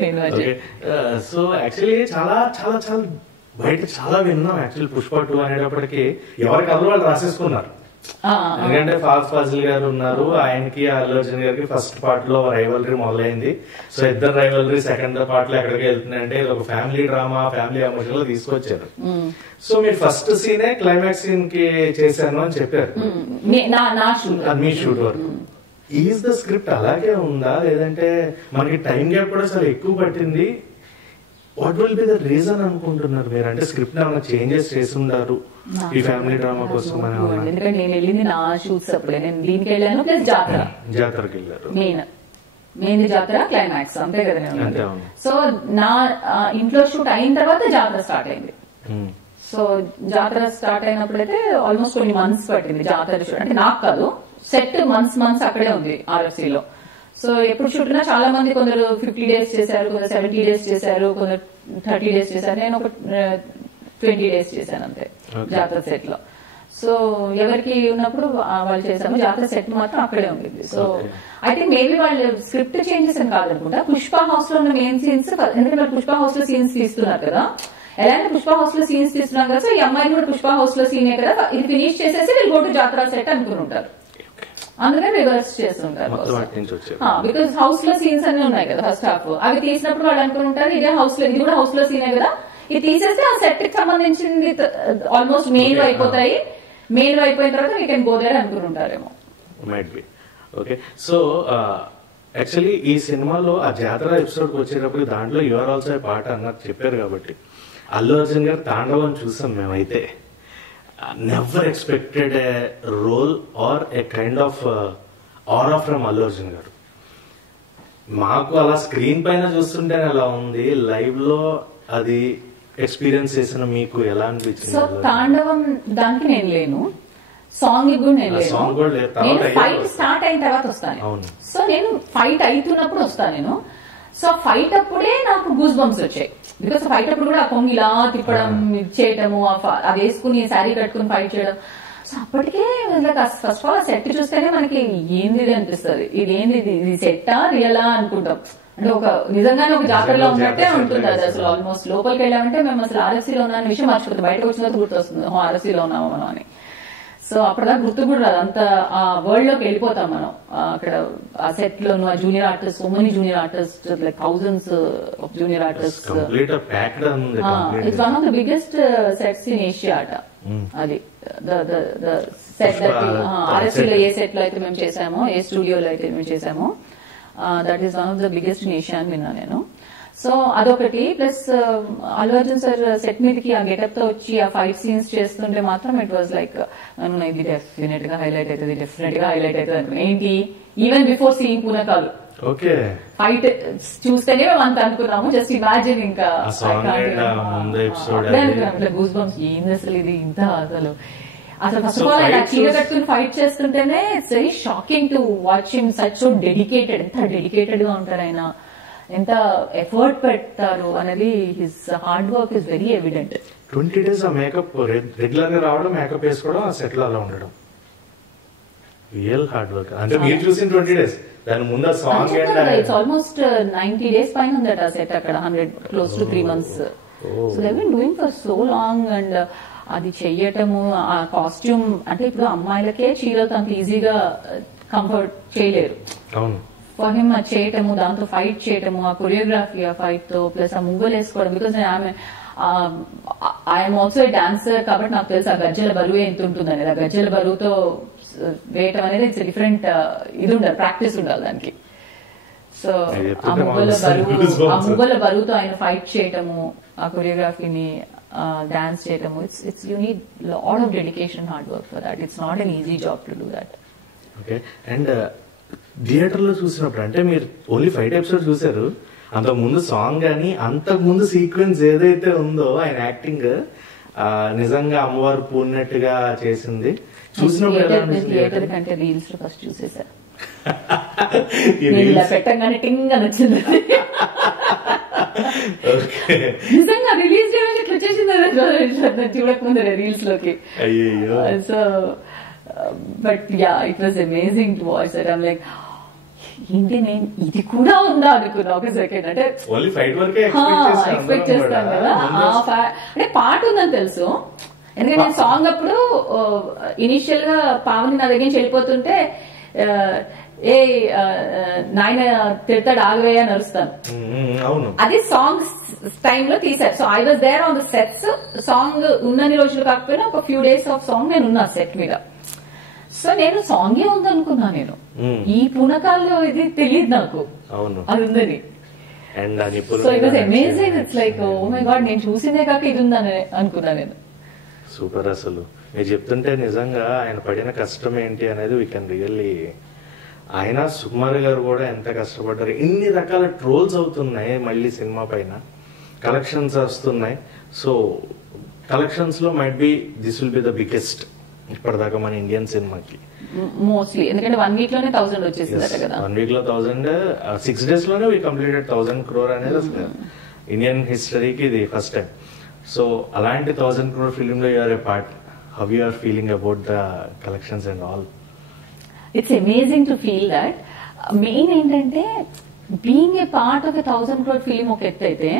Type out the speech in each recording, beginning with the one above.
నేను Ajay. So actually చాలా చాలా చాలా బయట చాలా విన్నాం. యాక్చువల్లీ పుష్ప 2 అనేటప్పటికి ఎవరి కథలు వాళ్ళు రాసేసుకున్నారు. ఎందుకంటే ఫాజిల్ గారు ఉన్నారు, ఆయనకి అల్లు అర్జున్ గారికి ఫస్ట్ పార్ట్ లో రైవలరీ మొదలైంది. సో ఇద్దరు రైవలరీ సెకండ్ పార్ట్ లో ఎక్కడికి వెళ్తుందంటే ఇది ఒక ఫ్యామిలీ డ్రామా, ఫ్యామిలీ ఎమోషన్ లో తీసుకొచ్చారు. సో మీరు ఫస్ట్ సీనే క్లైమాక్స్ సీన్ కి చేశాను అని చెప్పారు. మీ షూట్ వరకు ఈజ్ ద స్క్రిప్ట్ అలాగే ఉందా, లేదంటే మనకి టైం గ్యాప్ కూడా చాలా ఎక్కువ పట్టింది? What will be the reason అనుకుంటున్నారు మీరు? అంటే స్క్రిప్ట్ ఏమైనా చేంజెస్ చేసి ఉంటారు ఈ ఫ్యామిలీ డ్రామా కోసం? ఎందుకంటే నేను వెళ్ళింది నా షూట్స్ అప్పుడే, నేను దీనికి వెళ్ళాను ప్లస్ జాతరకి వెళ్ళారు. మెయిన్ జాతర క్లైమాక్స్ అంతే కదా నేను. సో నా ఇంట్లో షూట్ అయిన తర్వాత జాతర స్టార్ట్ అయింది. సో జాతర స్టార్ట్ అయినప్పుడైతే ఆల్మోస్ట్ కొన్ని మంత్స్ పట్టింది జాతర షూట్. అంటే నాకు కాదు, సెట్ మంత్స్ అక్కడే ఉంది RFC లో. సో ఎప్పుడు షూట్ ఉన్నా చాలా మంది కొందరు 50 days చేశారు, కొందరు 70 days చేశారు, కొందరు 30 days చేశారు. నేను ఒక 20 days చేశాను అంతే జాతర సెట్ లో. సో ఎవరికి ఉన్నప్పుడు వాళ్ళు చేశాము, జాతర సెట్ మాత్రం అక్కడే ఉంటుంది. సో ఐ థింక్ మేబీ వాళ్ళు స్క్రిప్ట్ చేంజెస్ అని కాదనుకుంటా. పుష్ప హౌస్ లో ఉన్న మెయిన్ సీన్స్, ఎందుకంటే పుష్ప హౌస్ లో సీన్స్ తీస్తున్నారు కదా, ఎలా అంటే పుష్ప హౌస్ లో సీన్స్ తీస్తున్నారు కదా, సో ఈ అమ్మాయిని కూడా పుష్ప హౌస్ లో సీనే కదా, ఇది ఫినిష్ చేసేసి వీళ్ళు గో టు జాతర సెట్ అనుకుని ఉంటారు. అందుకని రివర్స్ చేస్తుంటారు. బికాస్ హౌస్ లో సీన్స్ అన్ని ఉన్నాయి కదా ఫస్ట్ హాఫ్, అవి తీసినప్పుడు వాళ్ళు అనుకుని ఉంటారు ఇదే హౌస్ లో, ఇది కూడా హౌస్ లో సీనే కదా, ఇది తీసేస్తే ఆ సెట్ కి సంబంధించింది ఆల్మోస్ట్ మెయిన్ అయిపోతాయి, మెయిన్ అయిపోయిన తర్వాత వీ కెన్ గో దేర్ అనుకుని ఉంటారేమో. ఓకే. సో యాక్చువల్లీ ఈ సినిమాలో ఆ జాతర ఎపిసోడ్ వచ్చేటప్పుడు దాంట్లో యువర్ ఆల్సో పాట అన్నది చెప్పారు కాబట్టి అల్లు అర్జున్ గారు తాండవం చూసాం మేమైతే. Never expected a role or a kind of aura from Allu Arjun garu. మాకు అలా స్క్రీన్ పైన చూస్తుంటే అలా ఉంది, లైవ్ లో అది ఎక్స్పీరియన్స్ చేసిన మీకు ఎలా అనిపించింది? సో తాండవం దానికి నేను లేను, సాంగ్ కూడా నేను లేను, ఫైట్ స్టార్ట్ అయిన తర్వాత వస్తాను. సో నేను ఫైట్ అవుతున్నప్పుడు వస్తాను నేను. సో ఫైట్ అప్పుడే నాకు గూస్ బంప్స్ వచ్చాయి, బికాస్ ఫైట్ అప్పుడు కూడా కొంగి ఇలా తిప్పడం, చేయటము, అది వేసుకుని శారీ కట్టుకుని ఫైట్ చేయడం. సో అప్పటికే ఫస్ట్ ఆఫ్ ఆల్ ఆ సెట్ చూస్తేనే మనకి ఏంది అనిపిస్తుంది, ఇది ఏంది, ఇది సెట్టా రియలా అనుకుంటాం. అంటే ఒక నిజంగానే ఒక జాతరలో ఉన్నట్టే ఉంటుంది అది. అసలు ఆల్మోస్ట్ లోపలికి వెళ్ళామంటే మేము అసలు RFC లో ఉన్న విషయం మర్చిపోతాం, బయటకు వచ్చిన తర్వాత గుర్తొస్తుంది RFC లో ఉన్నాము మనం అని. సో అప్పటిదాకా గుర్తు కూడా రాదు, అంత ఆ వరల్డ్ లోకి వెళ్ళిపోతాం మనం. అక్కడ ఆ సెట్ లో ఆ junior artist, so many junior artist, like thousands of junior artist. It's one of the biggest sets in Asia అట అది. సెట్ RFC లో ఏ సెట్ లో అయితే మేము చేసామో, ఏ స్టూడియోలో అయితే మేము చేసామో, that is one of the biggest in Asia అని విన్నా నేను. సో అదొకటి. Plus Allu Arjun sir set మీదకి ఆ గెటప్ తో వచ్చి ఆ 5 scenes చేస్తుంటే మాత్రం ఇట్ వాజ్ లైక్ ఇది డెఫినెట్ గా హైలైట్ అవుతుంది, డెఫినెట్ గా హైలైట్ అవుతుంది అనుకున్నా. ఏంటి, ఈవెన్ బిఫోర్ సీయింగ్ పూనకాలు ఫైట్ చూస్తేనే మేము అంత అనుకున్నాము. జస్ట్ ఇమాజిన్ ఇంకా గూస్ బంప్స్, ఏంది అసలు ఇది ఇంత అసలు ఫస్ట్ ఆఫ్ ఆల్ ఆయన చీర కట్టుకుని ఫైట్ చేస్తుంటేనే it's very shocking to watch him such so dedicated. ఎంత డెడికేటెడ్ గా ఉంటారు ఆయన, ఎంత ఎఫర్ట్ పెడతారు అనేది, his hard work is very evident. 20 days ఆ మేకప్ రెగ్యులర్ గా రావడం, మేకప్ వేసుకోవడం, ఆ సెట్ లో అలా ఉండడం రియల్ హార్డ్ వర్క్. అంటే మీరు చూసిన 20 days, దాని ముందు సాంగ్ ఇట్స్ ఆల్మోస్ట్ 90 days పైన ఉందట ఆ సెట్ అక్కడ, 100 close to 3 months. So they been doing for so long. And అది చెయ్యటము, ఆ కాస్ట్యూమ్, అంటే ఇప్పుడు అమ్మాయిలకే చీరలతో అంత ఈజీగా కంఫర్ట్ చేయలేరు. అవును, ఫర్ హిమ్ అది చేయటము, దాంతో ఫైట్ చేయటము, ఆ కొరియోగ్రఫీ, ఆ ఫైట్ తో ప్లస్ ఆ ముగ్గులు వేసుకోవడం. Because I'm also a dancer కాబట్టి నాకు తెలుసు ఆ గజ్జల బరువు ఎంత ఉంటుంది అనేది. ఆ గజ్జల బరువుతో వేయటం అనేది ఇట్స్ డిఫరెంట్, ఇది ఉండాలి, ప్రాక్టీస్ ఉండాలి దానికి. సో ఆ ముగ్గుల బరువుతో ఆయన ఫైట్ చేయటము, ఆ కొరియోగ్రఫీని డాన్స్ చేయటము, it's you need lot of dedication, hard work for that. It's not an easy job to do that. Okay. And theatre లో చూసినప్పుడు, అంటే మీరు ఓన్లీ 5 episodes చూసారు, అంతకు ముందు సాంగ్ గానీ అంతకు ముందు సీక్వెన్స్ ఏదైతే ఉందో ఆయన యాక్టింగ్ నిజంగా అమ్మవారు పూర్ణట్టుగా చేసింది. చూసినప్పుడు థియేటర్ కంటే రీల్స్ లో ఫస్ట్ చూసేసా, పెట్టంగానే టింగ్ అని వచ్చింది. నిజంగా రిలీజ్ డే ఇట్లా వచ్చేసింది చూడకముందు రీల్స్ లోకి. So but yeah, it was amazing to watch that. I'm like ఏంటి నేను ఇది కూడా ఉందా అనుకున్నా ఒక సెకండ్. అంటే ఎక్స్పెక్ట్ చేస్తాను కదా అంటే పాట ఉందని తెలుసు, ఎందుకంటే నేను సాంగ్ అప్పుడు ఇనిషియల్ గా పావని నా దగ్గర నుంచి వెళ్ళిపోతుంటే ఏ నాయన తిడతాడు ఆగవే అని అరుస్తాను, అది సాంగ్ టైమ్ లో తీసారు. So I was there on the sets. Song ఉన్నన్ని రోజులు కాకపోయినా ఒక ఫ్యూ డేస్ ఆఫ్ సాంగ్ నేను ఉన్నా సెట్ మీద. సో నేను సాంగే ఉందనుకున్నా, నేను ఈ పునకాల్లో ఇది తెలియదు నాకు అది ఉందని. So it was amazing. It's like oh my god, నేను చూసిందే కాక ఇది ఉందని అనుకున్నా నేను. సూపర్. అసలు మీరు చెప్తుంటే నిజంగా ఆయన పడిన కష్టం ఏంటి అనేది వీ కెన్ రియల్లీ. ఆయన సుకుమార్ గారు కూడా ఎంత కష్టపడ్డారు. ఇన్ని రకాల ట్రోల్స్ అవుతున్నాయి మళ్ళీ సినిమా పైన, కలెక్షన్స్ వస్తున్నాయి. సో కలెక్షన్స్ లో might be this will be the biggest ఇప్పటిదాకా మన ఇండియన్ సినిమాకి మోస్ట్లీ. ఎందుకంటే 1 వీక్ లోనే 1000 వచ్చేసిందట కదా. 1 వీక్ లో 1000, 6 days లోనే వీ కంప్లీటెడ్ 1000 crore అనేది అసలు ఇండియన్ హిస్టరీకి ఇది ఫస్ట్ టైం. సో అలాంటి 1000 crore ఫిలిం లో you are a part. How you are feeling about the collections and all? It's amazing to feel that. Main ఏంటంటే being a part of 1000 crore film ఒక ఎత్తు అయితే,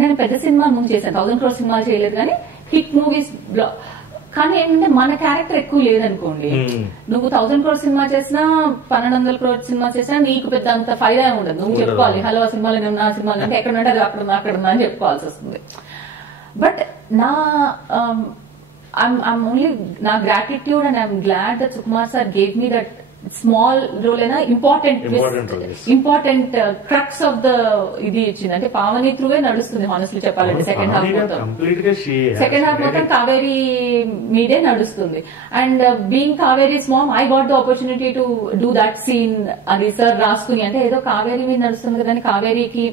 నేను పెద్ద సినిమా ముందు చేశాను, 1000 crore సినిమాలు చేయలేదు కానీ హిట్ మూవీస్. కానీ ఏంటంటే మన క్యారెక్టర్ ఎక్కువ లేదనుకోండి, నువ్వు 1000 crore సినిమా చేసినా 1200 crore సినిమా చేసినా నీకు పెద్ద అంత ఫైదా ఉండదు. నువ్వు చెప్పుకోవాలి హలో ఆ సినిమాలో ఉన్నా, ఆ సినిమాలో అంటే ఎక్కడ ఉంటే అది అక్కడ ఉన్నా అని చెప్పుకోవాల్సి వస్తుంది. బట్ నా I'm only నా gratitude and I'm glad that Sukumar sir gave me that small role అయినా ఇంపార్టెంట్ క్రక్స్ ఆఫ్ ద ఇది ఇచ్చింది. అంటే పావని త్రూవే నడుస్తుంది హానెస్ట్లీ చెప్పాలంటే. సెకండ్ హాఫ్ మొత్తం కావేరీ మీదే నడుస్తుంది. And being Kaveri's mom I got the opportunity to do that scene. అది సార్ రాసుకుని అంటే ఏదో కావేరీ మీద నడుస్తుంది కదా అని కావేరీకి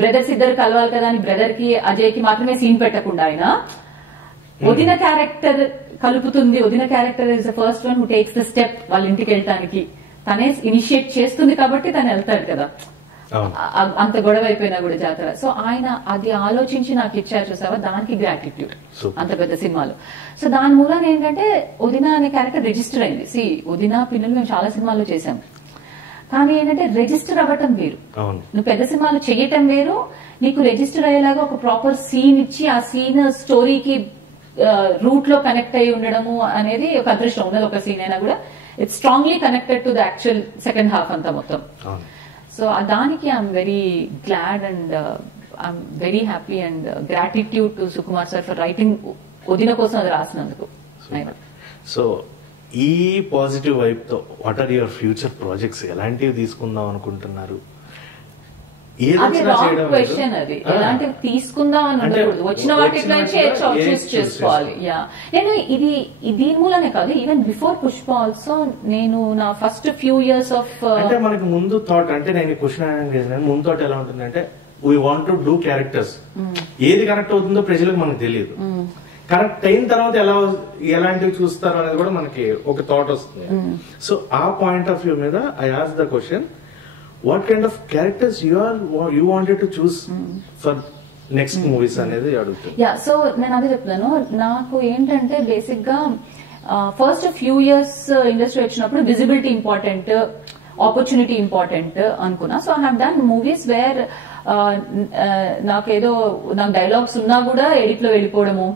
బ్రదర్స్ ఇద్దరు కలవాలి కదా అని బ్రదర్ కి అజయ్ కి మాత్రమే సీన్ పెట్టకుండా ఆయన వదిన క్యారెక్టర్ కలుపుతుంది. వదిన character is the first one who takes the step వాళ్ళ ఇంటికి వెళ్ళటానికి. తనే ఇనిషియేట్ చేస్తుంది కాబట్టి తను వెళ్తాడు కదా, అంత గొడవ అయిపోయినా కూడా జాతర. సో ఆయన అది ఆలోచించి నాకు ఇచ్చారు చూసావా, దానికి గ్రాటిట్యూడ్ అంత పెద్ద సినిమాలో. సో దాని మూలాన ఏంటంటే వదిన అనే క్యారెక్టర్ రిజిస్టర్ అయింది. సి వదిన పిల్లలు మేము చాలా సినిమాల్లో చేశాం, కానీ ఏంటంటే రిజిస్టర్ అవ్వటం వేరు, నువ్వు పెద్ద సినిమాలు చేయటం వేరు. నీకు రిజిస్టర్ అయ్యేలాగా ఒక ప్రాపర్ సీన్ ఇచ్చి ఆ సీన్ స్టోరీకి రూట్ లో కనెక్ట్ అయి ఉండడము అనేది ఒక అదృష్టం. ఉన్నది ఒక సీన్ అయినా కూడా it's strongly connected to the actual second half అంతా మొత్తం. సో దానికి I'm very glad and I'm very happy and gratitude to Sukumar sir for writing వదిన కోసం అది రాసినందుకు. సో ఈ పాజిటివ్ వైబ్ తో what are your future projects? ఎలాంటివి తీసుకుందాం అనుకుంటున్నారు? అది రాంగ్ క్వశ్చన్. అది ఎలాంటివి తీసుకుందాం అని ఉండకూడదు, వచ్చిన వాటిలో చూస్ చేసుకోవాలి. యా నేను ఇది దీని మూలనే కాదు, ఈవెన్ బిఫోర్ పుష్ప ఆల్సో నేను నా ఫస్ట్ ఫ్యూ ఇయర్స్ ఆఫ్ అంటే మనకి ముందు థాట్ అంటే నేను క్వశ్చన్ ముందు థాట్ ఎలా ఉంటుందంటే we want to do characters. ఏది కరెక్ట్ అవుతుందో ప్రజలకు మనకు తెలియదు. కరెక్ట్ అయిన తర్వాత ఎలాంటివి చూస్తారు అనేది కూడా మనకి ఒక థాట్ వస్తుంది. సో ఆ పాయింట్ ఆఫ్ వ్యూ మీద I ask the question, what kind of characters you wanted to choose for next movies అనేది అడుగుతాను. యా సో నేను అదే చెప్తాను. నాకు ఏంటంటే బేసిక్ గా ఫస్ట్ ఫ్యూ ఇయర్స్ ఇండస్ట్రీ వచ్చినప్పుడు విజిబిలిటీ ఇంపార్టెంట్, ఆపర్చునిటీ ఇంపార్టెంట్ అనుకున్నా. So I have done movies where నాకు డైలాగ్స్ ఉన్నా కూడా ఎడిట్ లో వెళ్ళిపోవడము,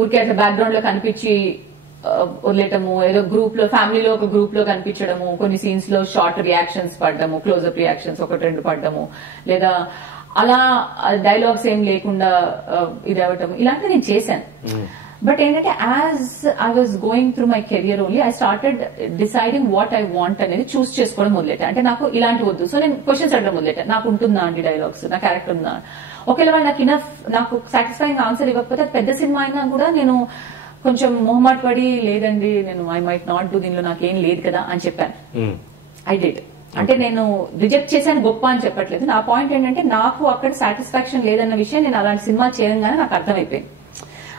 ఊరికే అట్లా బ్యాక్గ్రౌండ్ లో కనిపించి వదిలేటము, ఏదో గ్రూప్ లో ఫ్యామిలీలో ఒక గ్రూప్ లో కనిపించడము, కొన్ని సీన్స్ లో షార్ట్ రియాక్షన్స్ పడ్డము, క్లోజ్అప్ రియాక్షన్స్ 1-2 పడ్డము, లేదా అలా డైలాగ్స్ ఏం లేకుండా ఇది అవ్వటము, ఇలాంటివి నేను చేశాను. బట్ ఏంటంటే as I was going through my career only I started deciding what I want అనేది చూస్ చేసుకోవడం మొదలెట్టా. అంటే నాకు ఇలాంటి వద్దు, సో నేను క్వశ్చన్స్ అడగడం మొదలెట్టా. నాకు ఉంటుందా అండి డైలాగ్స్, నా క్యారెక్టర్ ఉందా, ఒకవేళ వాళ్ళు నాకు సాటిస్ఫైయింగ్ ఆన్సర్ ఇవ్వకపోతే అది పెద్ద సినిమా అయినా కూడా నేను కొంచెం మొహమాట పడి లేదండి నేను ఐ మైట్ నాట్ డూ, దీనిలో నాకేం లేదు కదా అని చెప్పాను. I did. అంటే నేను రిజెక్ట్ చేశాను గొప్ప అని చెప్పట్లేదు. నా పాయింట్ ఏంటంటే నాకు అక్కడ సాటిస్ఫాక్షన్ లేదన్న విషయం నేను అలాంటి సినిమా చేయగానే నాకు అర్థమైపోయింది.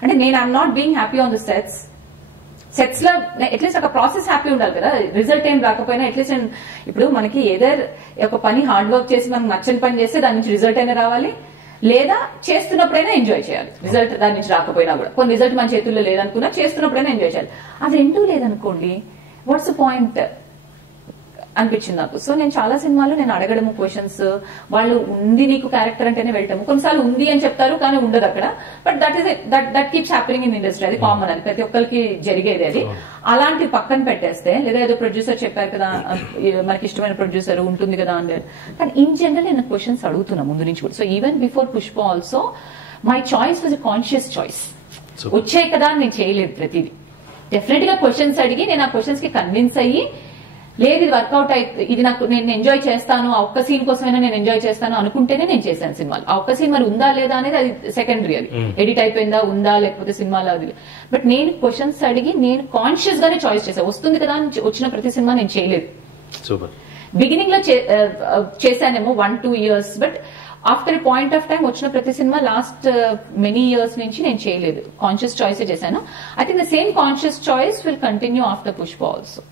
అంటే నేను I'm not being happy on the sets లో అట్లీస్ట్ ఒక ప్రాసెస్ హ్యాపీ ఉండాలి కదా, రిజల్ట్ ఏం రాకపోయినా అట్లీస్ట్. ఇప్పుడు మనకి ఏదర్ ఒక పని హార్డ్ వర్క్ చేసి మనకు నచ్చని పని చేస్తే దాని నుంచి రిజల్ట్ అయినా రావాలి, లేదా చేస్తున్నప్పుడైనా ఎంజాయ్ చేయాలి. రిజల్ట్ దాని నుంచి రాకపోయినా కూడా, కొన్ని రిజల్ట్ మన చేతుల్లో లేదనుకున్నా చేస్తున్నప్పుడైనా ఎంజాయ్ చేయాలి. అది రెండూ లేదనుకోండి వాట్స్ ద పాయింట్? అనిపించింది నాకు. సో నేను చాలా సినిమాలు నేను అడగడము క్వశ్చన్స్, వాళ్ళు ఉంది నీకు క్యారెక్టర్ అంటేనే వెళ్ళటము. కొన్నిసార్లు ఉంది అని చెప్తారు కానీ ఉండదు అక్కడ. But that keeps happening in industry. అది కామన్, అది ప్రతి ఒక్కరికి జరిగేది. అది అలాంటి పక్కన పెట్టేస్తే, లేదా ఏదో ప్రొడ్యూసర్ చెప్పారు కదా మనకి ఇష్టమైన ప్రొడ్యూసర్ ఉంటుంది కదా అని, కానీ ఇన్ జనరల్ నేను క్వశ్చన్స్ అడుగుతున్నా ముందు నుంచి కూడా. So even before Pushpa also my choice was a conscious choice. వచ్చాయి కదా అని నేను చేయలేదు ప్రతిదీ. డెఫినెట్ గా క్వశ్చన్స్ అడిగి నేను ఆ క్వశ్చన్స్ కి కన్విన్స్ అయ్యి, లేదు ఇది వర్కౌట్ అయితే ఇది నాకు నేను ఎంజాయ్ చేస్తాను, ఆ ఒక్క సీన్ కోసమైనా నేను ఎంజాయ్ చేస్తాను అనుకుంటేనే నేను చేశాను సినిమాలు. ఆ ఒక్క సీన్ మరి ఉందా లేదా అనేది అది సెకండరీ, అది ఎడిట్ అయిపోయిందా ఉందా లేకపోతే సినిమాలో అది. బట్ నేను క్వశ్చన్స్ అడిగి నేను కాన్షియస్ గానే చాయిస్ చేశాను. వస్తుంది కదా అని వచ్చిన ప్రతి సినిమా నేను చేయలేదు. బిగినింగ్ లో చేశానేమో 1-2 years, but after point of time వచ్చిన ప్రతి సినిమా లాస్ట్ మెనీ ఇయర్స్ నుంచి నేను చేయలేదు. కాన్షియస్ చాయిస్ చేశాను. I think the same conscious choice will continue after Pushpa also.